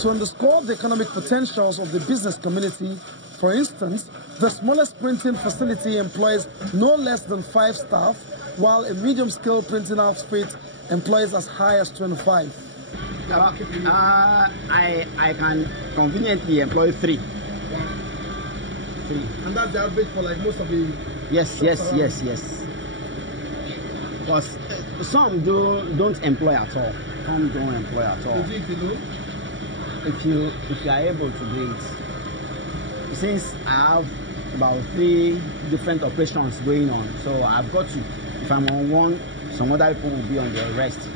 To underscore the economic potentials of the business community, for instance, the smallest printing facility employs no less than 5 staff, while a medium-scale printing outfit employs as high as 25. I can conveniently employ 3. 3. And that's the average for like most of the... Yes. Because some don't employ at all. Some don't employ at all. If you are able to do it. Since I have about 3 different operations going on, so I've got to, if I'm on one, some other people will be on the rest.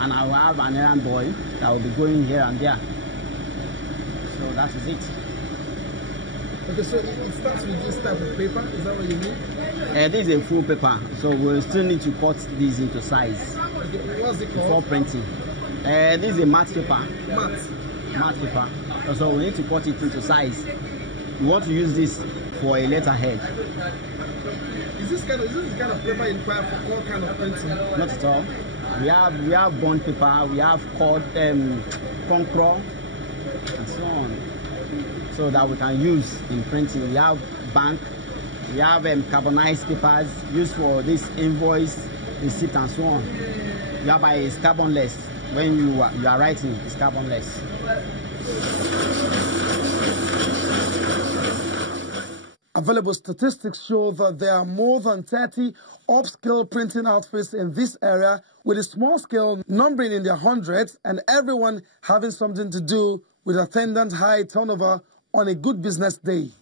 And I will have an errand boy that will be going here and there. So that is it. Okay, so it starts with this type of paper, is that what you mean? This is a full paper, so we'll still need to cut this into size. Okay, what's it called? Before printing. This is a matte paper. Matte paper. So we need to cut it into size. We want to use this for a letterhead. Is this kind of paper required for all kind of printing? Not at all. We have bond paper, we have cord, concro, and so on, so that we can use in printing. We have bank, we have carbonized papers used for this invoice, receipt, and so on. Whereby it's carbonless. When you are writing, it's carbonless. Available statistics show that there are more than 30 upscale printing outfits in this area, with a small scale numbering in their hundreds, and everyone having something to do with attendant high turnover on a good business day.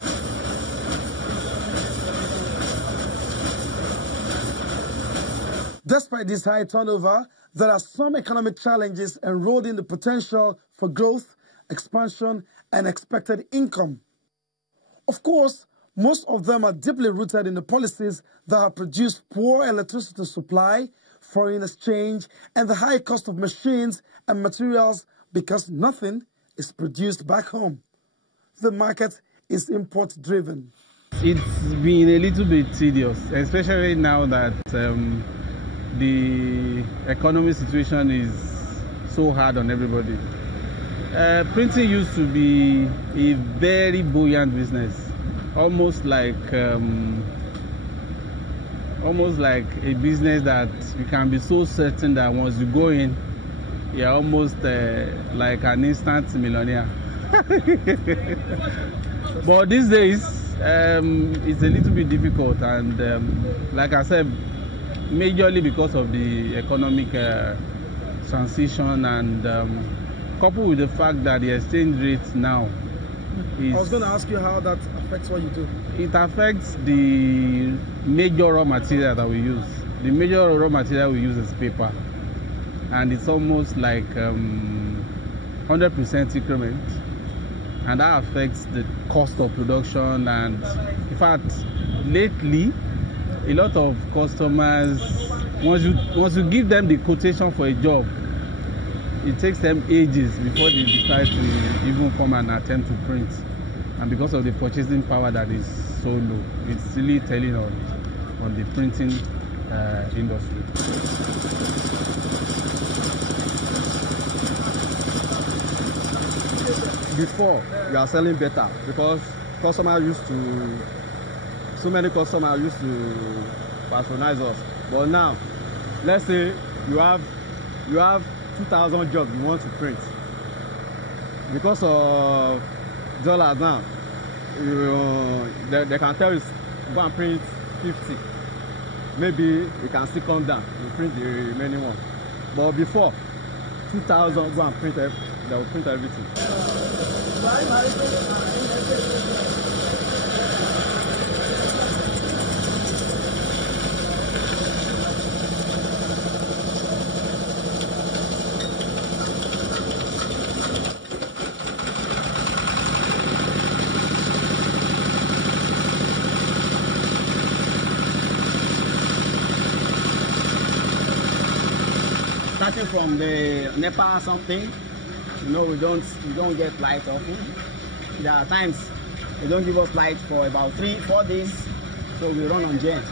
Despite this high turnover, there are some economic challenges eroding the potential for growth, expansion, and expected income. Of course, most of them are deeply rooted in the policies that have produced poor electricity supply, foreign exchange, and the high cost of machines and materials because nothing is produced back home. The market is import-driven. It's been a little bit tedious, especially now that the economic situation is so hard on everybody. Printing used to be a very buoyant business, almost like a business that you can be so certain that once you go in, you're almost like an instant millionaire. But these days, it's a little bit difficult, and like I said, majorly because of the economic transition, and coupled with the fact that the exchange rate now is... I was going to ask you how that affects what you do. It affects the major raw material that we use. The major raw material we use is paper, and it's almost like 100% increment, and that affects the cost of production. And in fact, lately, a lot of customers, once you give them the quotation for a job, it takes them ages before they decide to even come and attempt to print. And because of the purchasing power that is so low, it's really telling on the printing industry. Before, we are selling better because so many customers used to patronize us. But now, let's say you have 2,000 jobs you want to print. Because of dollars now, they can tell you go and print 50. Maybe you can still come down, you print the remaining one. But before, 2,000 go and print, they will print everything. Starting from the NEPA or something, we don't get light often. There are times they don't give us light for about 3-4 days, so we run on gen.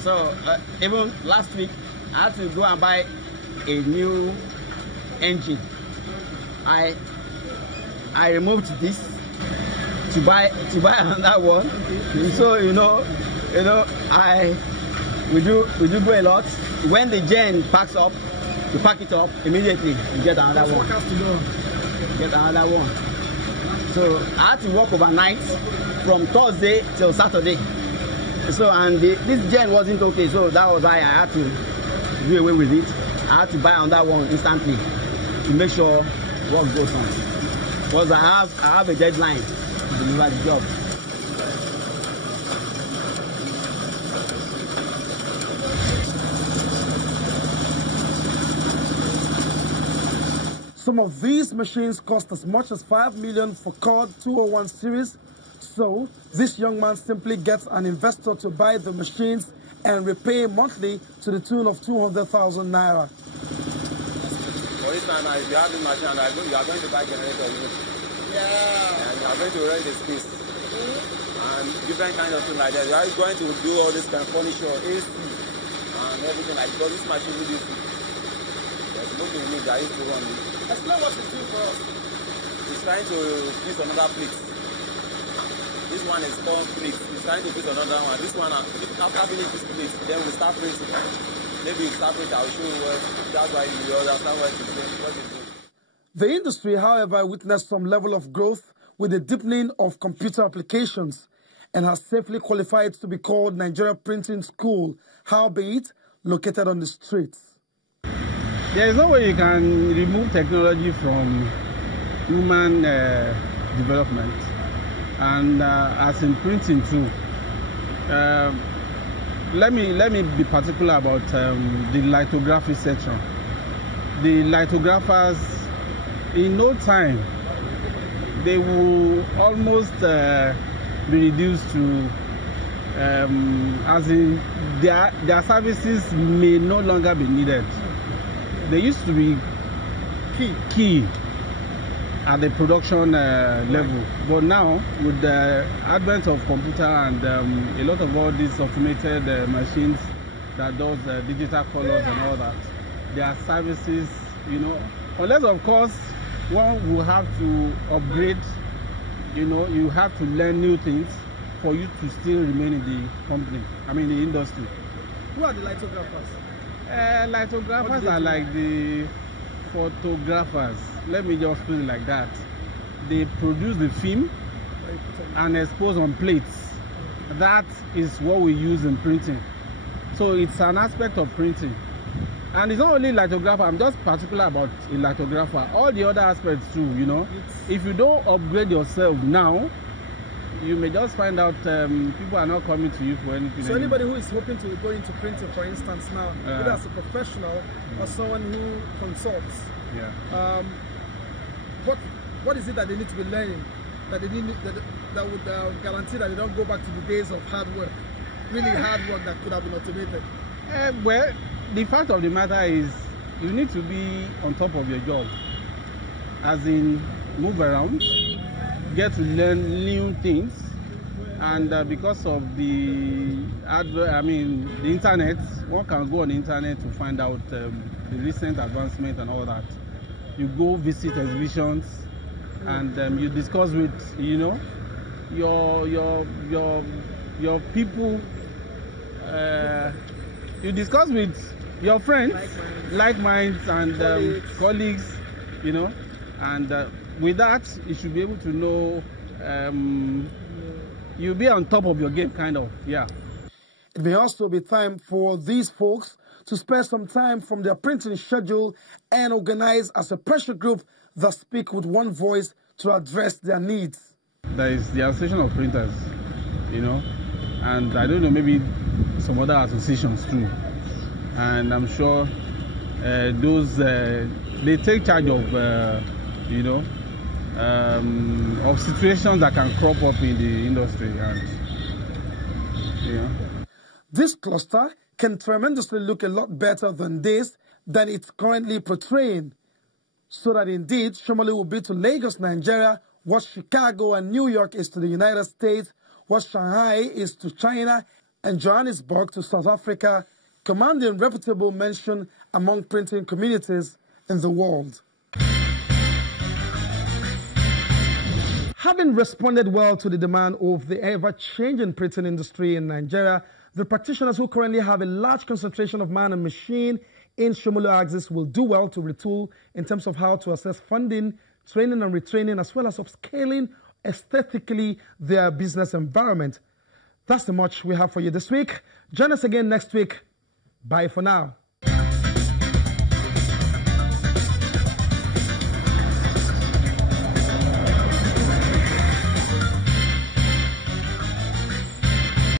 So even last week, I had to go and buy a new engine I removed this to buy another one. Okay. So we do go a lot. When the gen packs up, you pack it up immediately. You get another one. Get another one. So I had to work overnight from Thursday till Saturday. So and this gen wasn't okay. So that was why I had to do away with it. I had to buy another one instantly to make sure work goes on. Because I have a deadline to deliver the job. Some of these machines cost as much as $5 million for COD 201 series. So this young man simply gets an investor to buy the machines and repay monthly to the tune of 200,000 naira. For instance, if you have the machine, you are going to buy generator unit. Yeah. And you are going to rent the space. And different kind of things like that. You are going to do all this kind of furniture, AC, and everything like that. Because this machine will do. There's nothing in it that is to run. Explain what it's doing for us. It's trying to fix another plate. This one is called plate. It's trying to fix another one. This one, after finishing this plate, then we start printing. Maybe you start printing, I'll show you what. That's why you understand what it's doing. The industry, however, witnessed some level of growth with the deepening of computer applications and has safely qualified to be called Nigeria Printing School, howbeit located on the streets. There is no way you can remove technology from human development, and as in printing too. Let me be particular about the lithography section. The lithographers, in no time, they will almost be reduced to, as in their services may no longer be needed. They used to be key at the production level, but now with the advent of computer and a lot of all these automated machines that does digital colors and all that, their services, unless of course one will have to upgrade, you have to learn new things for you to still remain in the company, the industry. Who are the lithographers? Lithographers are like the photographers. Let me just put it like that. They produce the film and expose on plates. That is what we use in printing. So it's an aspect of printing. And it's not only lithographer, I'm just particular about a lithographer. All the other aspects too, If you don't upgrade yourself now, you may just find out people are not coming to you for anything. So anybody who is hoping to go into printing, for instance, now, either as a professional or someone who consults, what is it that they need to be learning that they need that would guarantee that they don't go back to the days of hard work, really hard work that could have been automated? Well, the fact of the matter is you need to be on top of your job, as in move around, get to learn new things, and because of the internet, one can go on the internet to find out the recent advancement and all that. You go visit exhibitions, and you discuss with your people. You discuss with your friends, like minds, and colleagues, and with that, you should be able to know, you'll be on top of your game, kind of, yeah. It may also be time for these folks to spare some time from their printing schedule and organize as a pressure group that speak with one voice to address their needs. There is the Association of Printers, and I don't know, maybe some other associations too. And I'm sure they take charge of, of situations that can crop up in the industry. And, This cluster can tremendously look a lot better than it's currently portraying. So that indeed, Shomolu will be to Lagos, Nigeria, what Chicago and New York is to the United States, what Shanghai is to China, and Johannesburg to South Africa, commanding reputable mention among printing communities in the world. Having responded well to the demand of the ever-changing printing industry in Nigeria, the practitioners who currently have a large concentration of man and machine in Shomolu axis will do well to retool in terms of how to assess funding, training and retraining, as well as upscaling aesthetically their business environment. That's the much we have for you this week. Join us again next week. Bye for now.